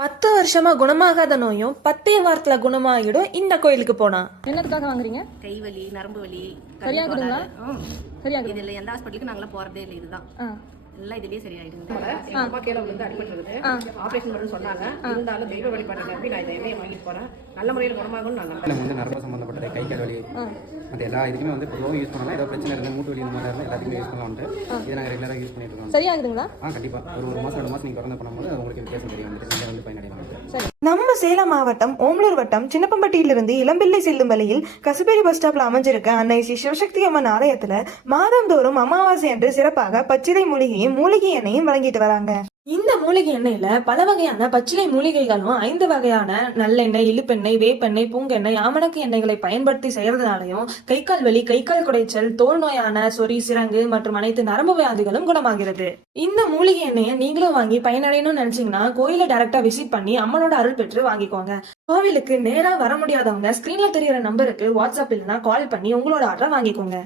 10 வருஷமா குணமாகாத நோயும் 10 வாரத்துல குணமாகிடும் இந்த கோயிலுக்கு போனா. என்னத்துக்காக வாங்குறீங்க? கை வலி, நரம்பு வலி, சரியாகுதுங்களா? சரியாகுது. இதுல எந்த ஹாஸ்பிட்டலுக்கு நாங்களாம் போறதே இல்லை. இதுதான் எல்லாம் இதுலயே சரியாயிடுது. எங்க அம்மா கீழே விழுந்து அடிபட்டு ஆபரேஷன் பண்ணு சொன்னாங்க. இருந்தாலும் தெய்வ வழிபாடு நம்பி நான் இந்த எண்ணெயை வாங்கிட்டு போறேன். நல்ல முறையில் குணமாகும்னு நான் நம்புறேன். வந்து நரம்பு சம்பந்தப்பட்ட கை கால் வலி மற்ற எல்லா இதுக்குமே வந்து பொதுவாக யூஸ் பண்ணலாம். ஏதோ பிரச்சனை இருக்குது, மூட்டு வலி இந்த மாதிரி இருந்தால் எல்லாத்துக்குமே யூஸ் பண்ணலாம். இதை நாங்கள் ரெகுலராக யூஸ் பண்ணிட்டு இருக்கோம். சரியாகுதுங்களா? கண்டிப்பாக ஒரு மாதம் 2 மாதம் நீங்கள் தொடர்ந்து பண்ணும்போது உங்களுக்கு வித்தியாசம் தெரியும். வந்துட்டு வந்து பயனடைவாங்க. நம்ம சேலம் மாவட்டம் ஓமலூர் வட்டம் சின்னப்பம்பட்டியிலிருந்து இளம்பிள்ளை செல்லும் வழியில் கசுபேரி பஸ் ஸ்டாப்ல அமைஞ்சிருக்க அன்னை ஸ்ரீ சிவசக்தி அம்மன் ஆலயத்துல மாதந்தோறும் அமாவாசை அன்று சிறப்பாக பச்சிலை மூலிகையும் மூலிகை எண்ணெயும் வழங்கிட்டு வராங்க. இந்த மூலிகை எண்ணெயில பல வகையான பச்சிலை மூலிகைகளும் 5 வகையான நல்லெண்ணெய், இழுப்பெண்ணெய், வேப்பெண்ணெய், பூங்கெண்ணெய், ஆமணக்கு எண்ணெய்களை பயன்படுத்தி செய்யறதுனாலையும் கை கால் வலி, கை கால் குடைச்சல், தோல் நோயான சொறி, சிரங்கு மற்றும் அனைத்து நரம்பு வியாதிகளும் குணமாகிறது. இந்த மூலிகை எண்ணெயை நீங்களும் வாங்கி பயனடையணும்னு நினைச்சீங்கன்னா கோயிலை டைரக்டா விசிட் பண்ணி அம்மனோட அருள் பெற்று வாங்கிக்கோங்க. கோவிலுக்கு நேரா வர முடியாதவங்க ஸ்கிரீன்ல தெரியற நம்பருக்கு வாட்ஸ்அப் இல்லைன்னா கால் பண்ணி உங்களோட ஆர்டரை வாங்கிக்கோங்க.